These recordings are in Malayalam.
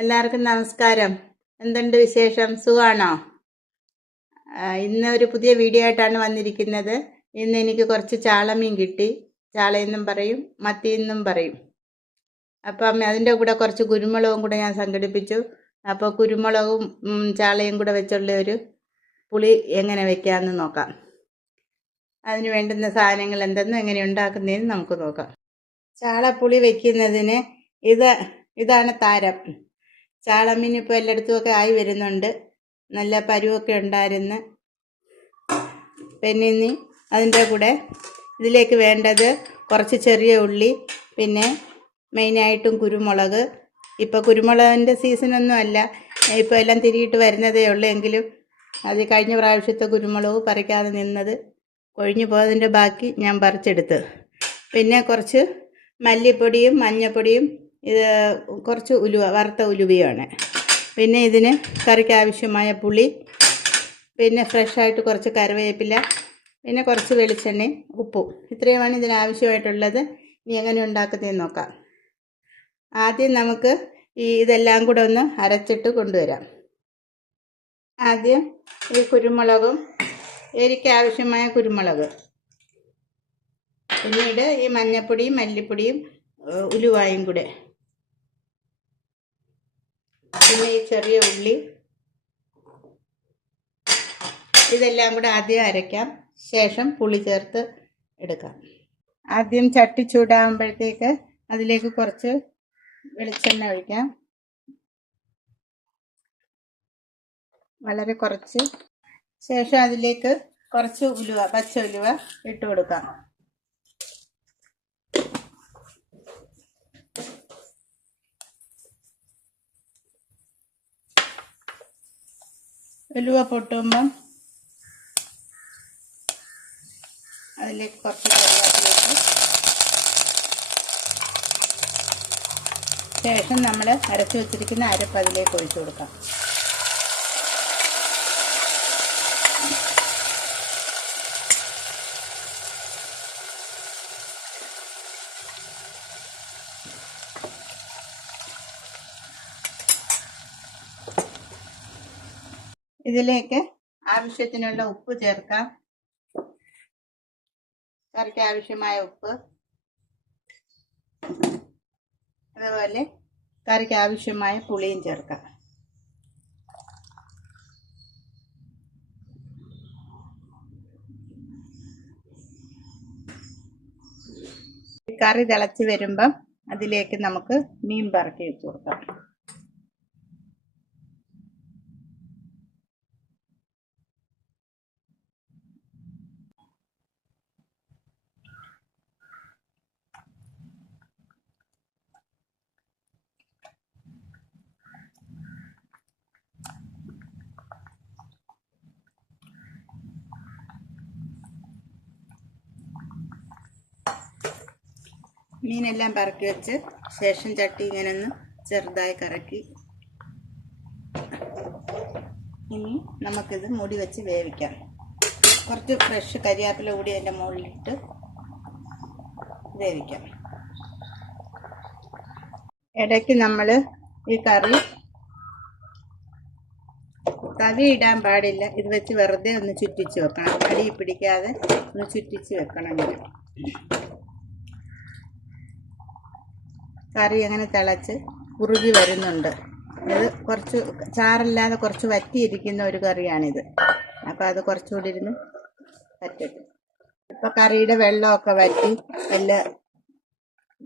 എല്ലാവർക്കും നമസ്കാരം. എന്തുണ്ട് വിശേഷം? സുഖാണോ? ഇന്ന് ഒരു പുതിയ വീഡിയോ ആയിട്ടാണ് വന്നിരിക്കുന്നത്. ഇന്ന് എനിക്ക് കുറച്ച് ചാളമീൻ കിട്ടി. ചാളയെന്നും പറയും, മത്തിയെന്നും പറയും. അപ്പം അതിൻ്റെ കൂടെ കുറച്ച് കുരുമുളകും കൂടെ ഞാൻ സംഘടിപ്പിച്ചു. അപ്പോൾ കുരുമുളകും ചാളയും കൂടെ വെച്ചുള്ള ഒരു പുളി എങ്ങനെ വെക്കാമെന്ന് നോക്കാം. അതിന് വേണ്ടുന്ന സാധനങ്ങൾ എന്തെന്നും എങ്ങനെ ഉണ്ടാക്കുന്നതെന്ന് നമുക്ക് നോക്കാം. ചാളപ്പുളി വെക്കുന്നതിന് ഇതാണ് താരം. ചാളമീൻ ഇപ്പോൾ എല്ലായിടത്തുമൊക്കെ ആയി വരുന്നുണ്ട്. നല്ല പരുവൊക്കെ ഉണ്ടായിരുന്നു. പിന്നെ ഇനി അതിൻ്റെ കൂടെ ഇതിലേക്ക് വേണ്ടത് കുറച്ച് ചെറിയ ഉള്ളി, പിന്നെ മെയിനായിട്ടും കുരുമുളക്. ഇപ്പോൾ കുരുമുളകിൻ്റെ സീസണൊന്നും അല്ല, ഇപ്പോൾ എല്ലാം തിരിയിട്ട് വരുന്നതേ ഉള്ളൂ. എങ്കിലും അത് കഴിഞ്ഞ പ്രാവശ്യത്തെ കുരുമുളക് പറിക്കാതെ നിന്നത് കൊഴിഞ്ഞു പോയതിൻ്റെ ബാക്കി ഞാൻ പറിച്ചെടുത്ത്. പിന്നെ കുറച്ച് മല്ലിപ്പൊടിയും മഞ്ഞൾപ്പൊടിയും, ഇത് കുറച്ച് വറുത്ത ഉലുവയാണ്. പിന്നെ ഇതിന് കറിക്ക് ആവശ്യമായ പുളി, പിന്നെ ഫ്രഷായിട്ട് കുറച്ച് കറിവേപ്പില, പിന്നെ കുറച്ച് വെളിച്ചെണ്ണയും ഉപ്പും. ഇത്രയുമാണ് ഇതിന് ആവശ്യമായിട്ടുള്ളത്. ഇനി എങ്ങനെ ഉണ്ടാക്കുന്നതെന്ന് നോക്കാം. ആദ്യം നമുക്ക് ഇതെല്ലാം കൂടെ ഒന്ന് അരച്ചിട്ട് കൊണ്ടുവരാം. ആദ്യം ഈ കുരുമുളകും, എരിക്ക് ആവശ്യമായ കുരുമുളക്, പിന്നീട് ഈ മഞ്ഞൾപ്പൊടിയും മല്ലിപ്പൊടിയും ഉലുവായും കൂടെ, പിന്നെ ഈ ചെറിയ ഉള്ളി, ഇതെല്ലാം കൂടെ ആദ്യം അരയ്ക്കാം. ശേഷം പുളി ചേർത്ത് എടുക്കാം. ആദ്യം ചട്ടി ചൂടാകുമ്പോഴത്തേക്ക് അതിലേക്ക് കുറച്ച് വെളിച്ചെണ്ണ ഒഴിക്കാം. വളരെ കുറച്ച്. ശേഷം അതിലേക്ക് കുറച്ച് ഉലുവ, പച്ച ഉലുവ ഇട്ട് കൊടുക്കാം. ഉലുവ പൊട്ടുമ്പം അതിലേക്ക് കുറച്ച് കറിവേപ്പിലേക്ക്, ശേഷം നമ്മൾ അരച്ചു വെച്ചിരിക്കുന്ന അരപ്പ് അതിലേക്ക് ഒഴിച്ചു കൊടുക്കാം. ഇതിലേക്ക് ആവശ്യത്തിനുള്ള ഉപ്പ് ചേർക്കാം. കറിക്ക് ആവശ്യമായ ഉപ്പ്, അതുപോലെ കറിക്ക് ആവശ്യമായ പുളിയും ചേർക്കാം. കറി തിളച്ച് വരുമ്പം അതിലേക്ക് നമുക്ക് മീൻ പറക്കി വെച്ച് കൊടുക്കാം. മീനെല്ലാം പറക്കി വെച്ച് ശേഷം ചട്ടി ഇങ്ങനെ ഒന്ന് ചെറുതായി കറക്കി, ഇനി നമുക്കിത് മൂടി വെച്ച് വേവിക്കാം. കുറച്ച് ഫ്രഷ് കരിവേപ്പില കൂടി അതിൻ്റെ മുകളിലിട്ട് വേവിക്കാം. ഇടയ്ക്ക് നമ്മൾ ഈ തവി ഇടാൻ പാടില്ല. ഇത് വെച്ച് വെറുതെ ഒന്ന് ചുറ്റിച്ച് വെക്കണം. അടി പിടിക്കാതെ ഒന്ന് ചുറ്റിച്ച് വെക്കണം. ഇങ്ങനെ കറി അങ്ങനെ തിളച്ച് കുറുകി വരുന്നുണ്ട്. ഇത് കുറച്ച് ചാറില്ലാതെ കുറച്ച് വറ്റിയിരിക്കുന്ന ഒരു കറിയാണിത്. അപ്പോൾ അത് കുറച്ചുകൂടി ഇരുന്ന് പറ്റട്ടെ. ഇപ്പോൾ കറിയുടെ വെള്ളമൊക്കെ വറ്റി എല്ലാം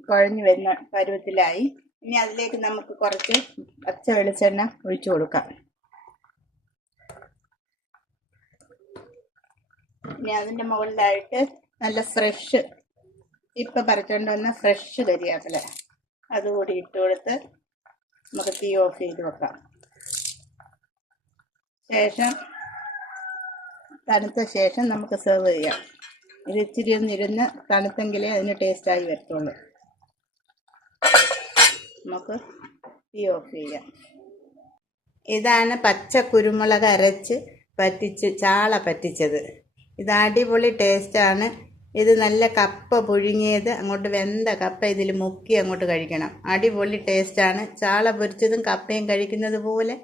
കുഴഞ്ഞു വരുന്ന പരുവത്തിലായി. ഇനി അതിലേക്ക് നമുക്ക് കുറച്ച് പച്ച വെളിച്ചെണ്ണ ഒഴിച്ചു കൊടുക്കാം. ഇനി അതിൻ്റെ മുകളിലായിട്ട് നല്ല ഫ്രഷ്, ഇപ്പം പറിച്ചുകൊണ്ട് വന്ന ഫ്രഷ് കരിവേപ്പില അതുകൂടി ഇട്ട് കൊടുത്ത് നമുക്ക് തീ ഓഫ് ചെയ്ത് വെക്കാം. ശേഷം തണുത്ത ശേഷം നമുക്ക് സെർവ് ചെയ്യാം. ഇത് ഇച്ചിരി ഒന്നിരുന്ന് തണുത്തെങ്കിലേ അതിന് ടേസ്റ്റായി വരത്തുള്ളൂ. നമുക്ക് തീ ഓഫ് ചെയ്യാം. ഇതാണ് പച്ച കുരുമുളക് അരച്ച് ചാള പറ്റിച്ചത്. ഇത് അടിപൊളി ടേസ്റ്റാണ്. ഇത് നല്ല കപ്പ പുഴുങ്ങിയത് അങ്ങോട്ട് വെന്ത കപ്പ ഇതിൽ മുക്കി അങ്ങോട്ട് കഴിക്കണം. അടിപൊളി ടേസ്റ്റാണ്. ചാള പൊരിച്ചതും കപ്പയും കഴിക്കുന്നത് പോലെ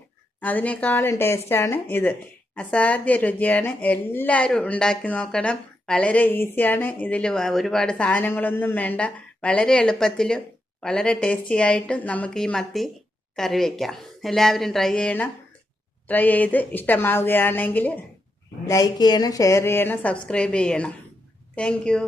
അതിനേക്കാളും ടേസ്റ്റാണ് ഇത്. അസാധ്യ രുചിയാണ്. എല്ലാവരും ഉണ്ടാക്കി നോക്കണം. വളരെ ഈസിയാണ്. ഇതിൽ ഒരുപാട് സാധനങ്ങളൊന്നും വേണ്ട. വളരെ എളുപ്പത്തിൽ വളരെ ടേസ്റ്റി ആയിട്ടും നമുക്ക് ഈ മത്തി കറി വയ്ക്കാം. എല്ലാവരും ട്രൈ ചെയ്യണം. ട്രൈ ചെയ്ത് ഇഷ്ടമാവുകയാണെങ്കിൽ ലൈക്ക് ചെയ്യണം, ഷെയർ ചെയ്യണം, സബ്സ്ക്രൈബ് ചെയ്യണം. Thank you.